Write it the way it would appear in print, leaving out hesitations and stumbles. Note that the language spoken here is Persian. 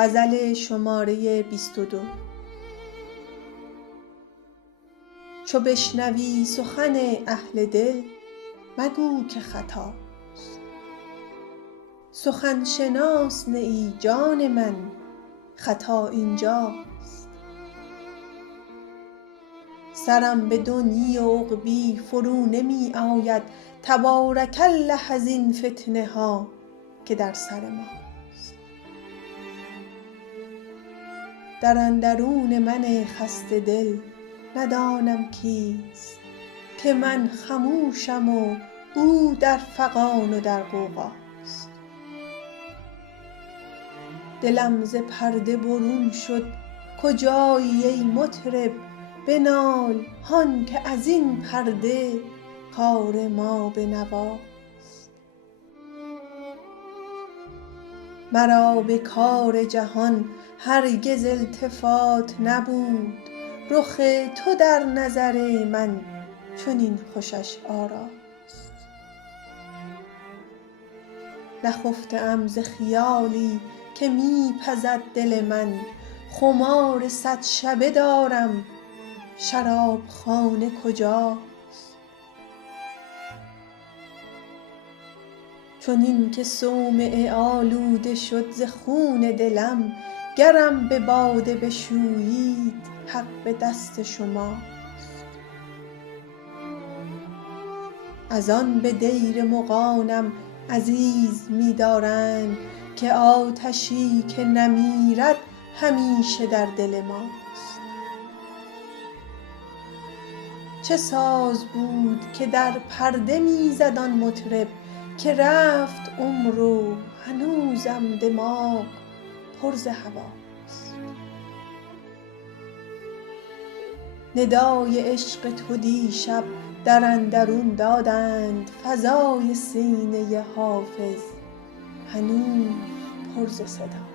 غزل شماره 22. چو بشنوی سخن اهل دل مگو که خطاست. سخن شناس نه ای جان من، خطا اینجاست. سرم به دنیی و عقبی فرو نمی آید، تبارک الله از این فتنه ها که در سر ماست. در اندرون من خسته دل ندانم کیست، که من خموشم و او در فغان و در غوغاست. دلم ز پرده برون شد، کجایی ای مطرب؟ بنال هان که از این پرده کار ما به نواست. مرا به کار جهان هرگز التفات نبود، رخ تو در نظر من چنین خوشش آراست. نخفته ام ز خیالی که می پزد دل من، خمار صد شبه دارم شرابخانه کجاست. چنین که صومعه آلوده شد ز خون دلم، گرم به باده بشویید حق به دست شماست. از آن به دیر مغانم عزیز می دارند، که آتشی که نمیرد همیشه در دل ماست. چه ساز بود که در پرده می زد آن مطرب، که رفت عمر و هنوزم دماغ پر ز هواست. ندای عشق تو دیشب در اندرون دادند، فضای سینه حافظ هنوز پر ز صداست.